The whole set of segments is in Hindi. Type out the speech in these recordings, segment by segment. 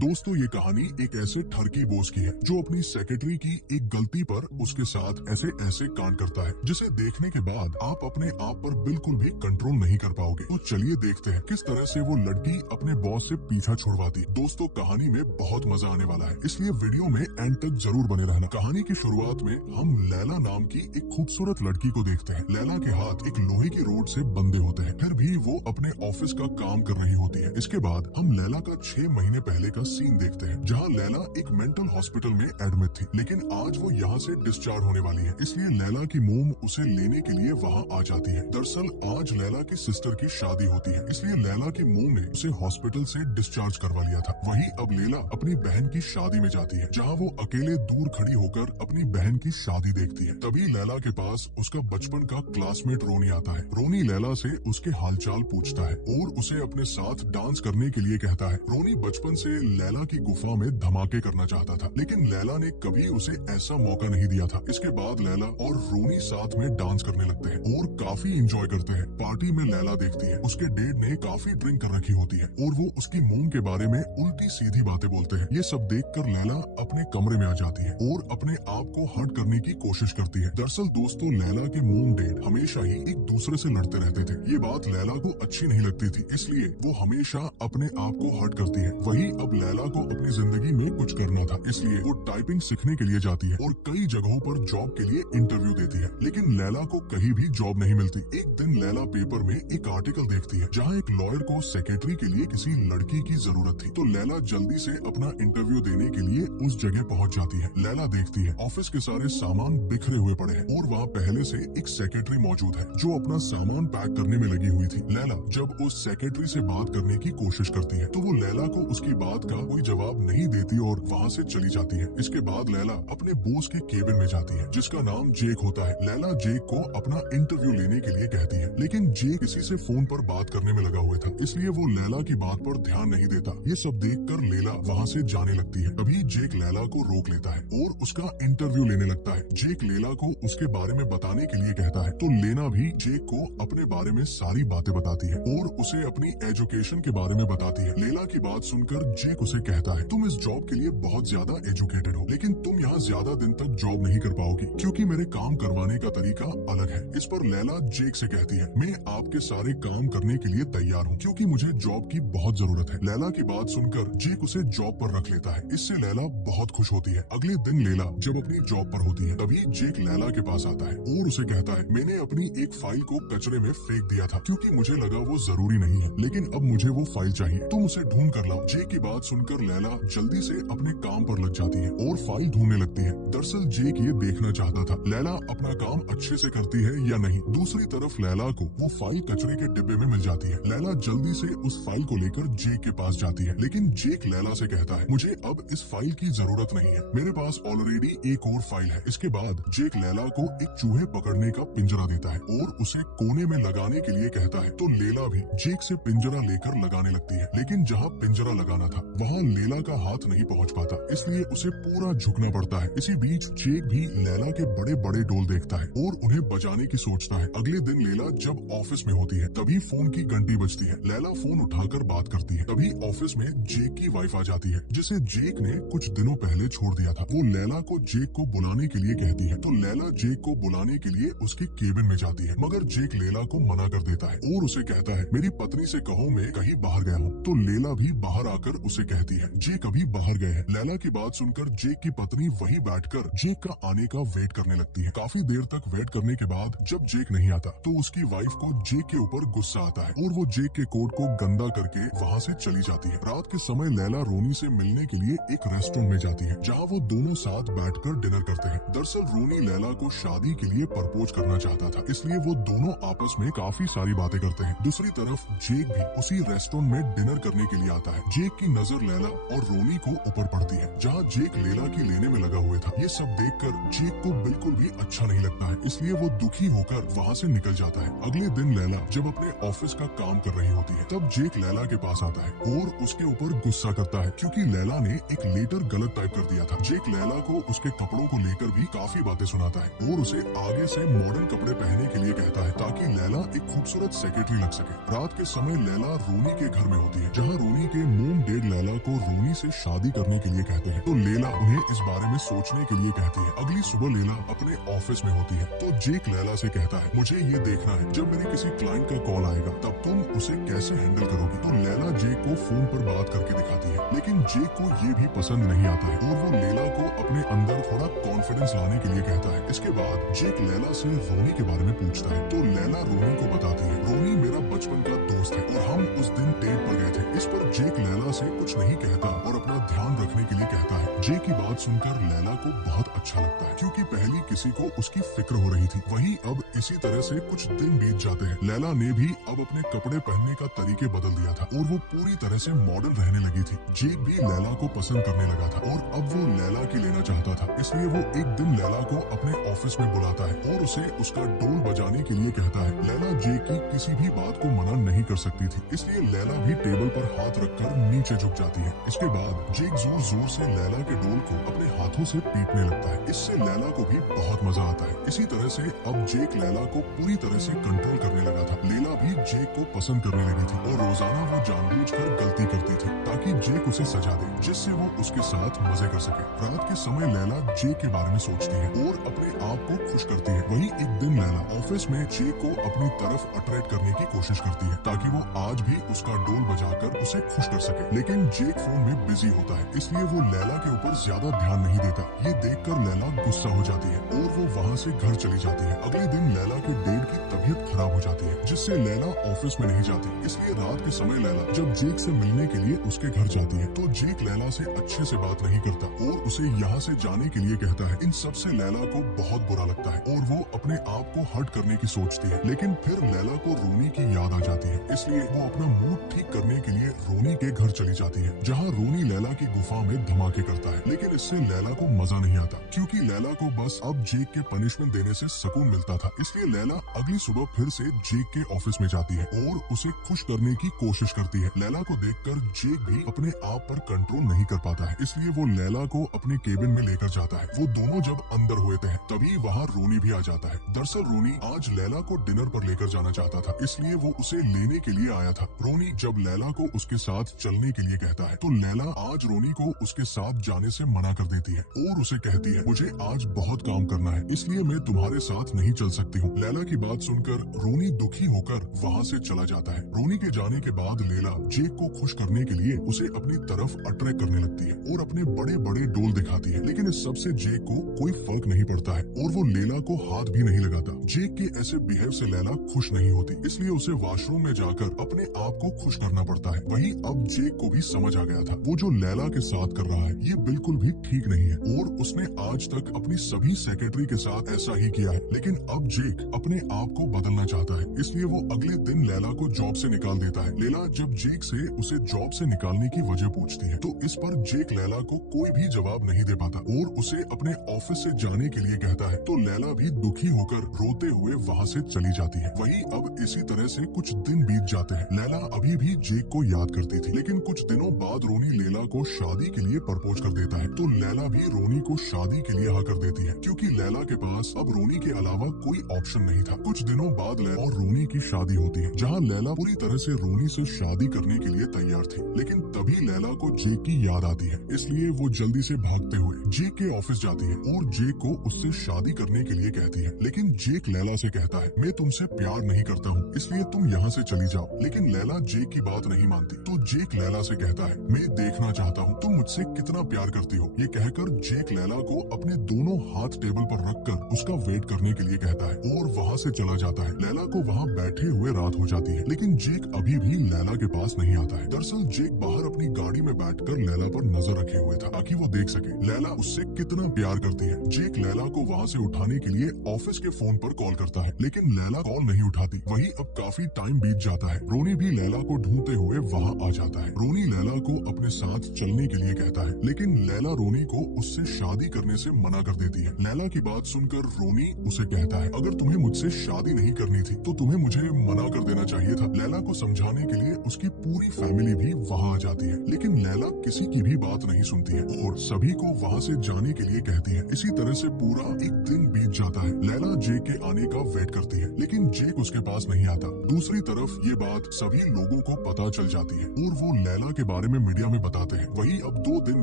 दोस्तों ये कहानी एक ऐसे ठरकी बॉस की है जो अपनी सेक्रेटरी की एक गलती पर उसके साथ ऐसे ऐसे कांड करता है जिसे देखने के बाद आप अपने आप पर बिल्कुल भी कंट्रोल नहीं कर पाओगे। तो चलिए देखते हैं किस तरह से वो लड़की अपने बॉस से पीछा छुड़वाती। दोस्तों कहानी में बहुत मजा आने वाला है, इसलिए वीडियो में एंड तक जरूर बने रहना। कहानी की शुरुआत में हम लैला नाम की एक खूबसूरत लड़की को देखते हैं। लैला के हाथ एक लोहे की रोड से बंधे होते हैं, फिर भी वो अपने ऑफिस का काम कर रही होती है। इसके बाद हम लैला का 6 महीने पहले का सीन देखते हैं जहां लैला एक मेंटल हॉस्पिटल में एडमिट थी, लेकिन आज वो यहाँ से डिस्चार्ज होने वाली है। इसलिए लैला की मोम उसे लेने के लिए वहाँ आ जाती है। दरअसल आज लैला की सिस्टर की शादी होती है, इसलिए लैला की मोम ने उसे हॉस्पिटल से डिस्चार्ज करवा लिया था। वही अब लैला अपनी बहन की शादी में जाती है, जहाँ वो अकेले दूर खड़ी होकर अपनी बहन की शादी देखती है। तभी लैला के पास उसका बचपन का क्लासमेट रोनी आता है। रोनी लैला से उसके हालचाल पूछता है और उसे अपने साथ डांस करने के लिए कहता है। रोनी बचपन से लैला की गुफा में धमाके करना चाहता था, लेकिन लैला ने कभी उसे ऐसा मौका नहीं दिया था। इसके बाद लैला और रोनी साथ में डांस करने लगते हैं और काफी एंजॉय करते हैं। पार्टी में लैला देखती है उसके डेड ने काफी ड्रिंक कर रखी होती है और वो उसकी मोम के बारे में उल्टी सीधी बातें बोलते हैं। ये सब देखकर लैला अपने कमरे में आ जाती है और अपने आप को हर्ट करने की कोशिश करती है। दरअसल दोस्तों लैला के मोम डेड हमेशा ही एक दूसरे से लड़ते रहते थे। ये बात लैला को अच्छी नहीं लगती थी, इसलिए वो हमेशा अपने आप को हर्ट करती है। वही अब लैला को अपनी जिंदगी में कुछ करना था, इसलिए वो टाइपिंग सीखने के लिए जाती है और कई जगहों पर जॉब के लिए इंटरव्यू देती है, लेकिन लैला को कहीं भी जॉब नहीं मिलती। एक दिन लैला पेपर में एक आर्टिकल देखती है जहाँ एक लॉयर को सेक्रेटरी के लिए किसी लड़की की जरूरत थी। तो लैला जल्दी से अपना इंटरव्यू देने के लिए उस जगह पहुँच जाती है। लैला देखती है ऑफिस के सारे सामान बिखरे हुए पड़े हैं और वहाँ पहले से एक सेक्रेटरी मौजूद है जो अपना सामान पैक करने में लगी हुई थी। लैला जब उस सेक्रेटरी से बात करने की कोशिश करती है तो वो लैला को उसकी बात का कोई जवाब नहीं देती और वहाँ से चली जाती है। इसके बाद लैला अपने बॉस के केबिन में जाती है जिसका नाम जेक होता है। लैला जेक को अपना इंटरव्यू लेने के लिए कहती है, लेकिन जेक किसी से फोन पर बात करने में लगा हुआ था, इसलिए वो लैला की बात पर ध्यान नहीं देता। ये सब देखकर लैला वहाँ से जाने लगती है। तभी जेक लैला को रोक लेता है और उसका इंटरव्यू लेने लगता है। जेक लैला को उसके बारे में बताने के लिए कहता है, तो लेना भी जेक को अपने बारे में सारी बातें बताती है और उसे अपनी एजुकेशन के बारे में बताती है। लैला की बात सुनकर जेक उसे कहता है, तुम इस जॉब के लिए बहुत ज्यादा एजुकेटेड हो, लेकिन तुम यहाँ ज्यादा दिन तक जॉब नहीं कर पाओगी क्योंकि मेरे काम करवाने का तरीका अलग है। इस पर लैला जेक से कहती है, मैं आपके सारे काम करने के लिए तैयार हूँ क्योंकि मुझे जॉब की बहुत जरूरत है। लैला की बात सुनकर जेक उसे जॉब पर रख लेता है। इससे लैला बहुत खुश होती है। अगले दिन लैला जब अपनी जॉब पर होती है तभी जेक लैला के पास आता है और उसे कहता है, मैंने अपनी एक फाइल को कचरे में फेंक दिया था क्योंकि मुझे लगा वो जरूरी नहीं है, लेकिन अब मुझे वो फाइल चाहिए, तुम उसे ढूंढ कर लाओ। जेक की बात सुनकर लैला जल्दी से अपने काम पर लग जाती है और फाइल ढूंढने लगती है। दरअसल जेक ये देखना चाहता था लैला अपना काम अच्छे से करती है या नहीं। दूसरी तरफ लैला को वो फाइल कचरे के डिब्बे में मिल जाती है। लैला जल्दी से उस फाइल को लेकर जेक के पास जाती है, लेकिन जेक लैला से कहता है, मुझे अब इस फाइल की जरूरत नहीं है, मेरे पास ऑलरेडी एक और फाइल है। इसके बाद जेक लैला को एक चूहे पकड़ने का पिंजरा देता है और उसे कोने में लगाने के लिए कहता है। तो लैला भी जेक से पिंजरा लेकर लगाने लगती है, लेकिन जहाँ पिंजरा लगाना था वहाँ लैला का हाथ नहीं पहुँच पाता, इसलिए उसे पूरा झुकना पड़ता है। इसी बीच जेक भी लैला के बड़े बड़े डोल देखता है और उन्हें बजाने की सोचता है। अगले दिन लैला जब ऑफिस में होती है तभी फोन की घंटी बजती है। लैला फोन उठाकर बात करती है, तभी ऑफिस में जेक की वाइफ आ जाती है जिसे जेक ने कुछ दिनों पहले छोड़ दिया था। वो लैला को जेक को बुलाने के लिए कहती है, तो लैला जेक को बुलाने के लिए उसके केबिन में जाती है, मगर जेक लैला को मना कर देता है और उसे कहता है, मेरी पत्नी से कहो मैं कहीं बाहर गया हूँ। तो लैला भी बाहर आकर उसे कहती है, जेक अभी बाहर गए हैं। लैला की बात सुनकर जेक की पत्नी वहीं बैठकर जेक का आने का वेट करने लगती है। काफी देर तक वेट करने के बाद जब जेक नहीं आता तो उसकी वाइफ को जेक के ऊपर गुस्सा आता है और वो जेक के कोट को गंदा करके वहाँ से चली जाती है। रात के समय लैला रोनी से मिलने के लिए एक रेस्टोरेंट में जाती है जहाँ वो दोनों साथ बैठकर डिनर करते हैं। दरअसल रोनी लैला को शादी के लिए प्रपोज करना चाहता था, इसलिए वो दोनों आपस में काफी सारी बातें करते हैं। दूसरी तरफ जेक भी उसी रेस्टोरेंट में डिनर करने के लिए आता है। जेक की नजर लैला और रोनी को ऊपर पड़ती है जहाँ जेक लैला की लेने में लगा हुआ था। ये सब देखकर जेक को बिल्कुल भी अच्छा नहीं लगता है, इसलिए वो दुखी होकर वहाँ से निकल जाता है। अगले दिन लैला जब अपने ऑफिस का काम कर रही होती है तब जेक लैला के पास आता है और उसके ऊपर गुस्सा करता है क्योंकि लैला ने एक लेटर गलत टाइप कर दिया था। जेक लैला को उसके कपड़ों को लेकर भी काफी बातें सुनाता है और उसे आगे से मॉडर्न कपड़े पहनने के लिए कहता है ताकि लैला एक खूबसूरत सेक्रेटरी लग सके। रात के समय लैला रोनी के घर में होती है जहाँ रोनी के मोम डेड लैला लैला को रोनी से शादी करने के लिए कहते हैं तो लैला उन्हें इस बारे में सोचने के लिए कहती है। अगली सुबह लैला अपने ऑफिस में होती है तो जेक लैला से कहता है मुझे ये देखना है जब मेरे किसी क्लाइंट का कॉल आएगा तब तुम उसे कैसे हैंडल करोगी। तो लैला जेक को फोन पर बात करके दिखाती है लेकिन जेक को ये भी पसंद नहीं आता है और वो लैला को अपने अंदर थोड़ा कॉन्फिडेंस लाने के लिए कहता है। इसके बाद जेक लैला से रोनी के बारे में पूछता है तो लैला रोनी को बताती है रोनी मेरा बचपन का दोस्त है और हम उस दिन डेट पर गए थे। इस पर जेक लैला से कुछ नहीं कहता और अपना ध्यान रखने के लिए कहता है। जेक की बात सुनकर लैला को बहुत अच्छा लगता है क्योंकि पहले किसी को उसकी फिक्र हो रही थी। वहीं अब इसी तरह से कुछ दिन बीत जाते हैं। लैला ने भी अब अपने कपड़े पहनने का तरीके बदल दिया था और वो पूरी तरह से मॉडर्न रहने लगी थी। जेक भी लैला को पसंद करने लगा था और अब वो लैला की लेना चाहता था। इसलिए वो एक दिन लैला को अपने ऑफिस में बुलाता है और उसे उसका डोल बजाने के लिए कहता है। लैला जेक की किसी भी बात को मना नहीं कर सकती थी इसलिए लैला भी टेबल पर हाथ रखकर नीचे झुक जाती है। इसके बाद जेक जोर जोर से लैला के डोल को अपने हाथों से पीटने लगता है। इससे लैला को भी बहुत मजा आता है। इसी तरह से अब जेक लैला को पूरी तरह से कंट्रोल करने लगा था। लैला भी जेक को पसंद करने लगी थी और रोजाना वो जानबूझकर गलती करती थी ताकि जेक उसे सजा दे जिससे वो उसके साथ मजे कर सके। रात के समय लैला जेक के बारे में सोचती है और अपने आप को खुश करती है। वहीं एक दिन लैला ऑफिस में जेक को अपनी तरफ अट्रैक्ट करने की कोशिश करती है ताकि वो आज भी उसका डोल बजाकर उसे खुश कर सके। लेकिन जेक फोन में बिजी होता है इसलिए वो लैला के ऊपर ज्यादा ध्यान नहीं देता। ये देखकर लैला गुस्सा हो जाती है और वो वहाँ से घर चली जाती है। अगले दिन लैला के डैड की तबीयत खराब हो जाती है जिससे लैला ऑफिस में नहीं जाती। इसलिए रात के समय लैला जब जेक से मिलने के लिए उसके घर जाती है तो जेक लैला से अच्छे से बात नहीं करता और उसे यहाँ से जाने के लिए कहता है। इन सब से लैला को बहुत बुरा लगता है और वो अपने आप को हर्ट करने की सोचती है। लेकिन फिर लैला को रोनी की याद आ जाती है इसलिए वो अपना मूड ठीक करने के लिए रोनी के घर चली जाती है जहाँ रोनी लैला की गुफा में धमाके करता है। लेकिन इससे लैला को मजा नहीं आता क्योंकि लैला को बस अब जेक के पनिशमेंट देने से सुकून मिलता था। इसलिए लैला अगली सुबह फिर से जेक के ऑफिस में जाती है और उसे खुश करने की कोशिश करती है। लैला को देखकर जेक भी अपने आप पर कंट्रोल नहीं कर पाता है इसलिए वो लैला को अपने केबिन में लेकर जाता है। वो दोनों जब अंदर हुए थे तभी वहाँ रोनी भी आ जाता है। दरअसल रोनी आज लैला को डिनर पर लेकर जाना चाहता था इसलिए वो उसे लेने के लिए आया था। रोनी जब लैला को उसके साथ चलने के लिए कहता है तो लैला आज रोनी को उसके साथ जाने से मना कर देती है और उसे कहती है मुझे आज बहुत काम करना है इसलिए मैं तुम्हारे साथ नहीं चल सकती हूँ। लैला की बात सुनकर रोनी दुखी होकर वहाँ से चला जाता है। रोनी के जाने के बाद लैला जेक को खुश करने के लिए उसे अपनी तरफ अट्रैक्ट करने लगती है और अपने बड़े बड़े डोल दिखाती है। लेकिन इस सबसे जेक को कोई फर्क नहीं पड़ता है और वो लैला को हाथ भी नहीं लगाता। जेक के ऐसे बिहेव से लैला खुश नहीं होती इसलिए उसे वॉशरूम में जाकर अपने आप को खुश करना पड़ता है। वहीं अब जेक को भी समझ आ गया था वो जो लैला के साथ कर रहा है ये बिल्कुल भी ठीक नहीं है और उसने आज तक अपनी सभी सेक्रेटरी के साथ ऐसा ही किया है। लेकिन अब जेक अपने आप को बदलना चाहता है इसलिए वो अगले दिन लैला को जॉब से निकाल देता है। लैला जब जेक से उसे जॉब से निकालने की वजह पूछती है तो इस पर जेक लैला को कोई भी जवाब नहीं दे पाता और उसे अपने ऑफिस से जाने के लिए कहता है तो लैला भी दुखी होकर रोते हुए वहाँ से चली जाती है। वहीं अब इसी तरह से कुछ दिन बीत जाते हैं। लैला अभी भी जेक को याद करती थी लेकिन कुछ दिनों बाद रोनी लैला को शादी के लिए प्रपोज कर देता है तो लैला भी रोनी को शादी के लिए हाँ कर देती है क्योंकि लैला के पास अब रोनी के अलावा कोई ऑप्शन नहीं था। कुछ दिनों बाद लैला और रोनी की शादी होती है जहाँ लैला पूरी तरह से रोनी से शादी करने के लिए तैयार थी। लेकिन तभी लैला को जेक की याद आती है इसलिए वो जल्दी से भागते हुए जेक के ऑफिस जाती है और जेक को उससे शादी करने के लिए कहती है। लेकिन जेक लैला से कहता है मैं तुमसे प्यार नहीं करता हूँ इसलिए तुम यहाँ से चली जाओ। लेकिन लैला जेक की बात नहीं मानती तो जेक लैला से कहता है मैं देखना चाहता हूँ तुम मुझसे कितना प्यार करती हो। ये कहकर जेक लैला को अपने दोनों हाथ टेबल पर रखकर उसका वेट करने के लिए कहता है और वहाँ से चला जाता है। लैला को वहाँ बैठे हुए रात हो जाती है लेकिन जेक अभी भी लैला के पास नहीं आता है। दरअसल जेक बाहर अपनी गाड़ी में बैठकर लैला पर नजर रखे हुए था ताकि वो देख सके लैला उससे कितना प्यार करती है। जेक लैला को वहाँ से उठाने के लिए ऑफिस के फोन पर कॉल करता है लेकिन लैला कॉल नहीं उठाती। वहीं अब काफी टाइम बीत जाता है। रोनी भी लैला को ढूंढते हुए वहाँ आ जाता है। रोनी लैला को अपने साथ चलने के लिए कहता है लेकिन लेकिन लैला रोनी को उससे शादी करने से मना कर देती है। लैला की बात सुनकर रोनी उसे कहता है, अगर तुम्हें मुझसे शादी नहीं करनी थी तो तुम्हें मुझे मना कर देना चाहिए था। लैला को समझाने के लिए उसकी पूरी फैमिली भी वहाँ आ जाती है, लेकिन लैला किसी की भी बात नहीं सुनती है और सभी को वहाँ से जाने के लिए कहती है। इसी तरह से पूरा एक दिन बीत जाता है। लैला जेक के आने का वेट करती है, लेकिन जेक उसके पास नहीं आता। दूसरी तरफ ये बात सभी लोगों को पता चल जाती है और वो लैला के बारे में मीडिया में बताते हैं। वही अब 2 दिन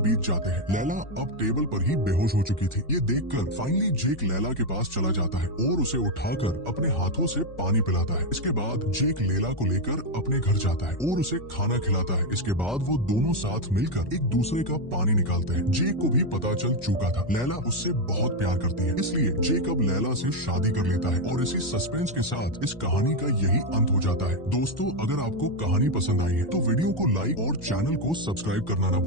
बीत जाते हैं। लैला अब टेबल पर ही बेहोश हो चुकी थी। ये देखकर फाइनली जेक लैला के पास चला जाता है और उसे उठाकर अपने हाथों से पानी पिलाता है। इसके बाद जेक लैला को लेकर अपने घर जाता है और उसे खाना खिलाता है। इसके बाद वो दोनों साथ मिलकर एक दूसरे का पानी निकालते हैं। जेक को भी पता चल चुका था, लैला उससे बहुत प्यार करती है, इसलिए जेक अब लैला से शादी कर लेता है। और इसी सस्पेंस के साथ इस कहानी का यही अंत हो जाता है। दोस्तों, अगर आपको कहानी पसंद आई है तो वीडियो को लाइक और चैनल को सब्सक्राइब करना ना भूलें।